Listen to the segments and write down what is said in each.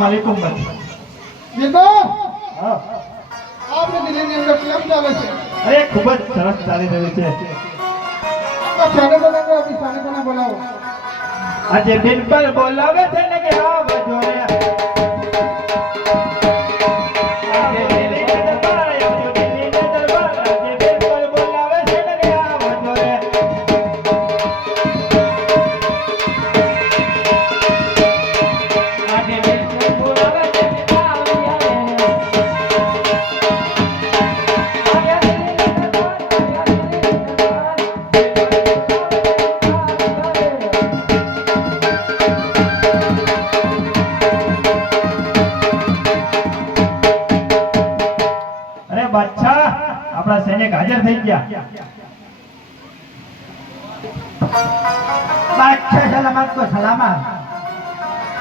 वालेकुम बस દીપો हाँ આપણે દિલ્હીની અંદર કેમ ચાલે છે? अरे खूब ज सरस चाली रही है આ ચાને કોને બોલાવો? आज दिल पर बोलावे थे ने के हाँ बजोरे आज दिल्ली में दरबार आज दिल्ली में दरबार आज दिल पर बोलावे थे ने के हाँ बजोरे आज दिल पर बोलावे थे ने के हाँ बजोरे आया दिल्ली में दरबार आया दिल्ली में दरबार अरे बादशाह अपना सैनिक हाजिर થઈ ગયા બાદશાહ સલામત કો સલામત.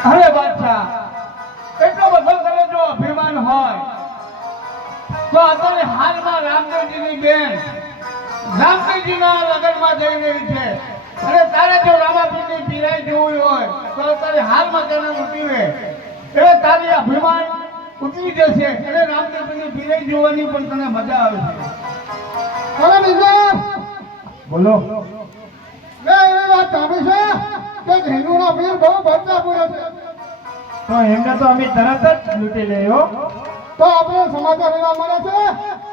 અરે બાદશાહ એટલો બધો કરે જો અભિમાન હોય તો અત્યારે હાલમાં રામદેવજીની બેન રામદેવજીના લગ્નમાં જઈ રહી છે અને તારે જો રામાપીરની પીરાઈ જોવી હોય તો અત્યારે હાલમાં તેને ઉઠીવે એટલે તારી અભિમાન ઉતરી જશે અને રામદેવજીની પીરાઈ જોવાની પણ તને મજા આવે છે અરે બીજા બોલો મે એવી વાત સાંભળી છે કે હિન્દુના વીર બહુ ભરતા પૂરે છે. તો એમને તો અમે તરત જ લૂંટી લેયો તો આપણે સમાચાર એવા મળે છે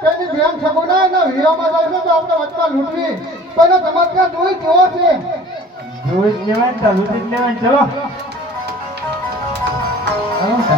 કે એની બેન સગુના એના વીરામાં જાય છે તો આપણે વચમાં લૂંટવી તો એનો ચમત્કાર જોઈ કેવો છે? જોઈ જ લેવાય ને તો લૂંટી જ લેવાય ને. ચલો એવું છે.